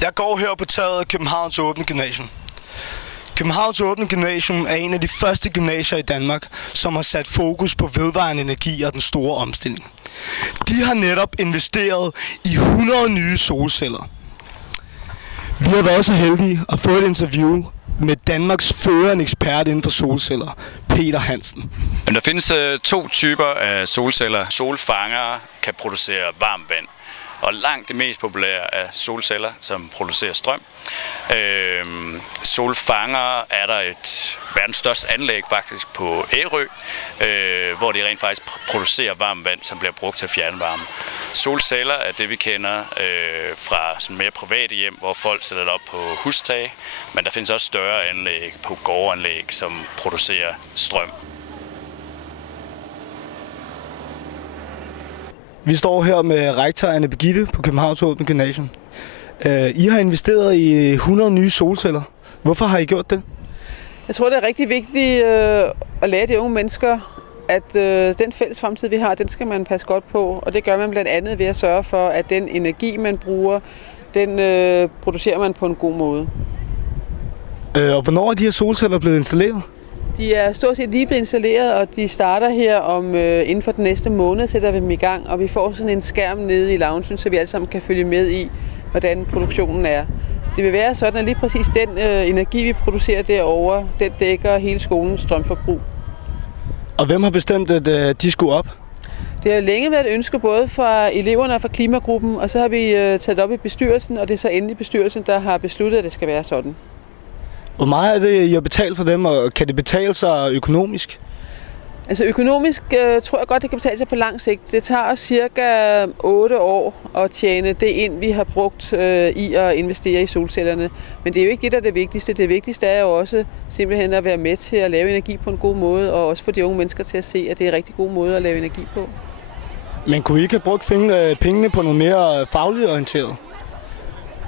Jeg går her på taget af Københavns Åbne Gymnasium. Københavns Åbne Gymnasium er en af de første gymnasier i Danmark, som har sat fokus på vedvarende energi og den store omstilling. De har netop investeret i 100 nye solceller. Vi har været så heldige at få et interview med Danmarks førende ekspert inden for solceller, Peter Hansen. Men der findes to typer af solceller. Solfangere kan producere varmt vand, og langt det mest populære er solceller, som producerer strøm. Solfangere er der et verdens største anlæg faktisk på Ærø, hvor de rent faktisk producerer varmt vand, som bliver brugt til fjernvarme. Solceller er det, vi kender fra sådan mere private hjem, hvor folk sætter det op på hustage, men der findes også større anlæg på gårdanlæg, som producerer strøm. Vi står her med rektor Anne Birgitte på Københavns Åbne Gymnasium. I har investeret i 100 nye solceller. Hvorfor har I gjort det? Jeg tror, det er rigtig vigtigt at lære de unge mennesker, at den fælles fremtid, vi har, den skal man passe godt på. Og det gør man blandt andet ved at sørge for, at den energi, man bruger, den producerer man på en god måde. Og hvornår er de her solceller blevet installeret? De er stort set lige blevet installeret, og de starter her inden for den næste måned, sætter vi dem i gang. Og vi får sådan en skærm nede i loungen, så vi alle sammen kan følge med i, hvordan produktionen er. Det vil være sådan, at lige præcis den energi, vi producerer derovre, den dækker hele skolens strømforbrug. Og hvem har bestemt, at de skulle op? Det har længe været et ønske både fra eleverne og fra klimagruppen, og så har vi taget op i bestyrelsen, og det er så endelig bestyrelsen, der har besluttet, at det skal være sådan. Hvor meget er det, I har betalt for dem, og kan det betale sig økonomisk? Altså økonomisk tror jeg godt, det kan betale sig på lang sigt. Det tager os cirka 8 år at tjene det ind, vi har brugt i at investere i solcellerne. Men det er jo ikke det, der er det vigtigste. Det vigtigste er jo også simpelthen at være med til at lave energi på en god måde, og også få de unge mennesker til at se, at det er en rigtig god måde at lave energi på. Men kunne I ikke have brugt pengene på noget mere fagligt orienteret?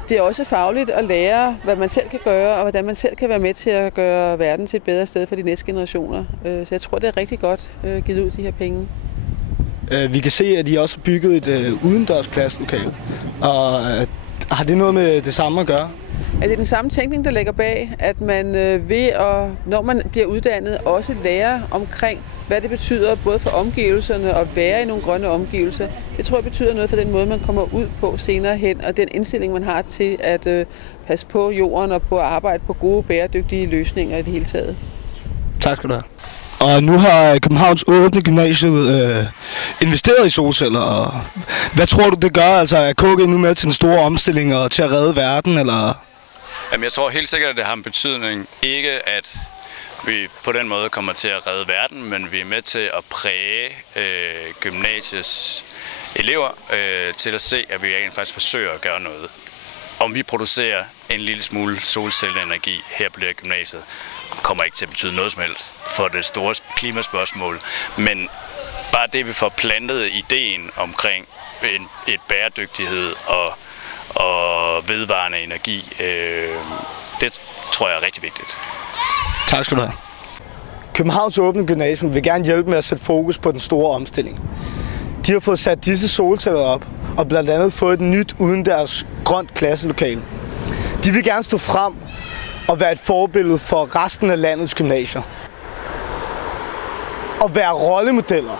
Det er også fagligt at lære, hvad man selv kan gøre, og hvordan man selv kan være med til at gøre verden til et bedre sted for de næste generationer. Så jeg tror, det er rigtig godt givet ud, de her penge. Vi kan se, at I også har bygget et udendørs klasselokale. Og har det noget med det samme at gøre? At det er den samme tænkning, der ligger bag, at man når man bliver uddannet, også lærer omkring, hvad det betyder både for omgivelserne og være i nogle grønne omgivelser. Det tror jeg betyder noget for den måde, man kommer ud på senere hen, og den indstilling, man har til at passe på jorden og på at arbejde på gode, bæredygtige løsninger i det hele taget. Tak skal du have. Og nu har Københavns Åbne Gymnasium investeret i solceller. Og hvad tror du, det gør? Altså, er KG nu med til den store omstilling og til at redde verden, eller? Jamen, jeg tror helt sikkert, at det har en betydning. Ikke at vi på den måde kommer til at redde verden, men vi er med til at præge gymnasiets elever til at se, at vi faktisk forsøger at gøre noget. Om vi producerer en lille smule solcelleenergi her på det her gymnasiet, kommer ikke til at betyde noget som helst for det store klimaspørgsmål, men bare det, vi får plantet ideen omkring et bæredygtighed og vedvarende energi, det tror jeg er rigtig vigtigt. Tak skal du have. Københavns Åbne Gymnasium vil gerne hjælpe med at sætte fokus på den store omstilling. De har fået sat disse solceller op og blandt andet fået et nyt udendørs grønt klasselokale. De vil gerne stå frem og være et forbillede for resten af landets gymnasier. Og være rollemodeller